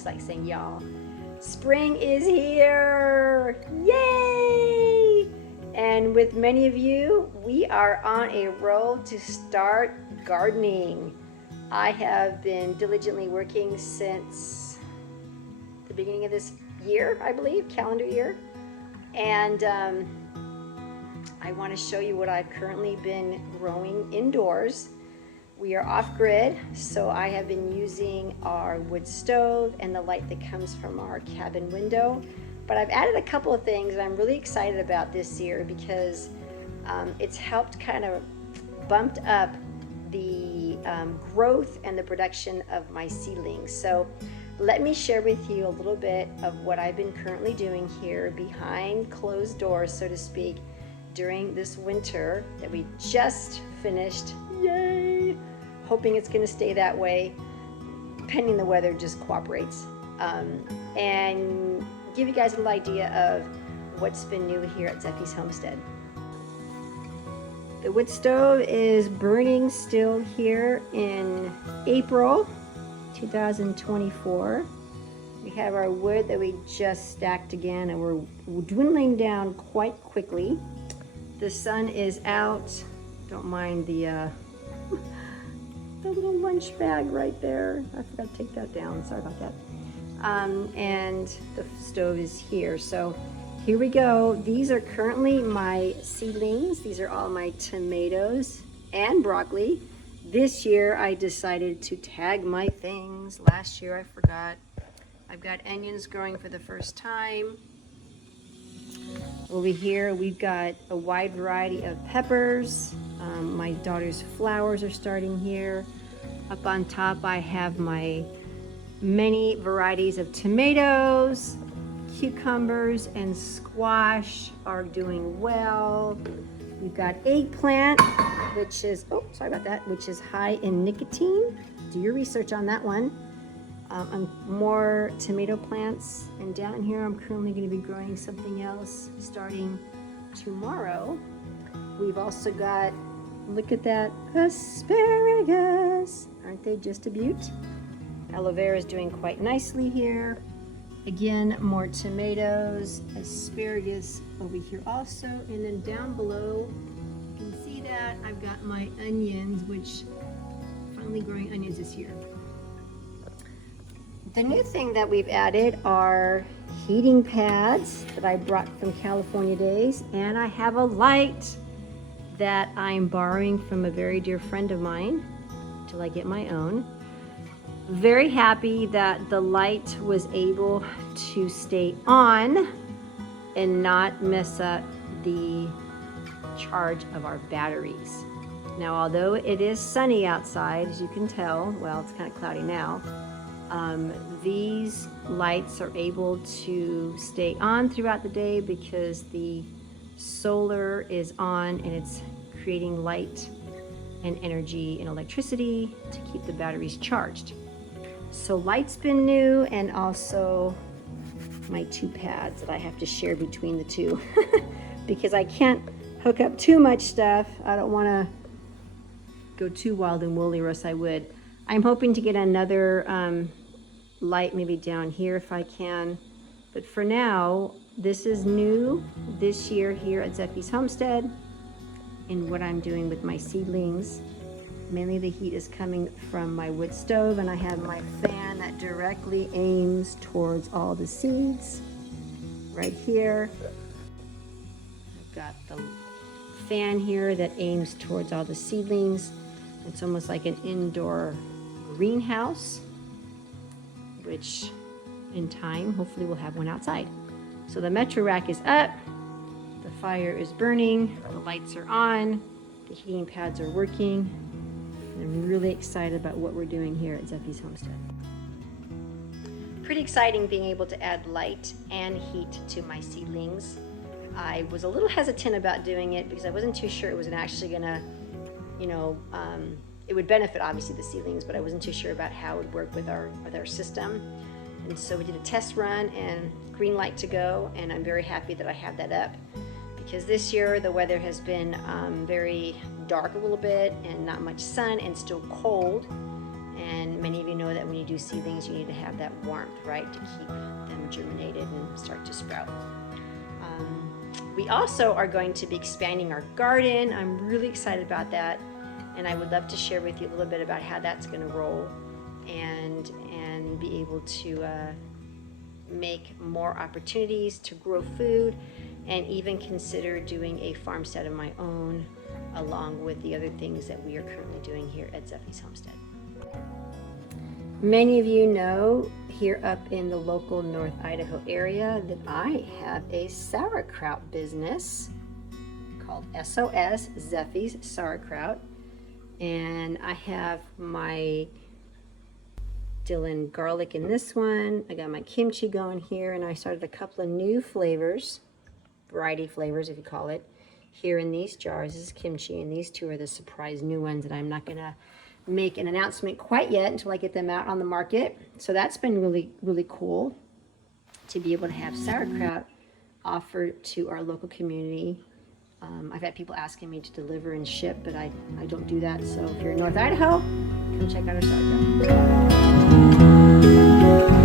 just like saying y'all. Spring is here! Yay! And with many of you, we are on a roll to start gardening. I have been diligently working since the beginning of this year, I believe, calendar year. And I want to show you what I've currently been growing indoors. We are off grid, so I have been using our wood stove and the light that comes from our cabin window. But I've added a couple of things that I'm really excited about this year because it's helped kind of bumped up the growth and the production of my seedlings. So let me share with you a little bit of what I've been currently doing here behind closed doors, so to speak, during this winter that we just finished. Yay! Hoping it's going to stay that way, pending the weather just cooperates. And give you guys a little idea of what's been new here at Zephy's Homestead. The wood stove is burning still here in April 2024. We have our wood that we just stacked again, and we're dwindling down quite quickly. The sun is out. Don't mind the little lunch bag right there. I forgot to take that down. Sorry about that. And the stove is here. So here we go. These are currently my seedlings. These are all my tomatoes and broccoli. This year I decided to tag my things. Last year I forgot. I've got onions growing for the first time. Over here we've got a wide variety of peppers. My daughter's flowers are starting here. Up on top I have my many varieties of tomatoes. Cucumbers and squash are doing well. We've got eggplant, which is, which is high in nicotine. Do your research on that one. More tomato plants, and down here I'm currently going to be growing something else starting tomorrow. We've also got, look at that, asparagus. Aren't they just a beaut? Aloe vera is doing quite nicely here. Again, more tomatoes, asparagus over here also, and then down below, you can see that I've got my onions, which finally growing onions this year. The new thing that we've added are heating pads that I brought from California days, and I have a light that I'm borrowing from a very dear friend of mine till I get my own. Very happy that the light was able to stay on and not mess up the charge of our batteries. Now, although it is sunny outside, as you can tell, well, it's kind of cloudy now, these lights are able to stay on throughout the day because the solar is on and it's creating light and energy and electricity to keep the batteries charged. So light's been new, and also my two pads that I have to share between the two because I can't hook up too much stuff. I don't want to go too wild and woolly, or else I would. I'm hoping to get another light maybe down here if I can, but for now this is new this year here at Zephy's Homestead. And what I'm doing with my seedlings, mainly the heat is coming from my wood stove, and I have my fan that directly aims towards all the seeds right here. I've got the fan here that aims towards all the seedlings. It's almost like an indoor greenhouse, which in time hopefully we'll have one outside. So the Metro rack is up, the fire is burning, the lights are on, the heating pads are working. I'm really excited about what we're doing here at Zephy's Homestead. Pretty exciting being able to add light and heat to my seedlings. I was a little hesitant about doing it because I wasn't too sure it was actually gonna, it would benefit obviously the seedlings, but I wasn't too sure about how it would work with our system. And so we did a test run and green light to go, and I'm very happy that I have that up because this year the weather has been very dark a little bit and not much sun and still cold, and And many of you know that when you do seedlings, you need to have that warmth, right, to keep them germinated and start to sprout. We also are going to be expanding our garden. I'm really excited about that, and I would love to share with you a little bit about how that's going to roll and be able to make more opportunities to grow food, and even consider doing a farmstead of my own along with the other things that we are currently doing here at Zephy's Homestead. Many of you know here up in the local North Idaho area that I have a sauerkraut business called SOS, Zephy's Sauerkraut. And I have my Dylan garlic in this one. I got my kimchi going here, and I started a couple of new flavors, variety flavors if you call it, here in these jars. This is kimchi, and these two are the surprise new ones that I'm not gonna make an announcement quite yet until I get them out on the market. So that's been really, really cool to be able to have sauerkraut offered to our local community. I've had people asking me to deliver and ship, but I don't do that. So if you're in North Idaho, come check out our sauerkraut.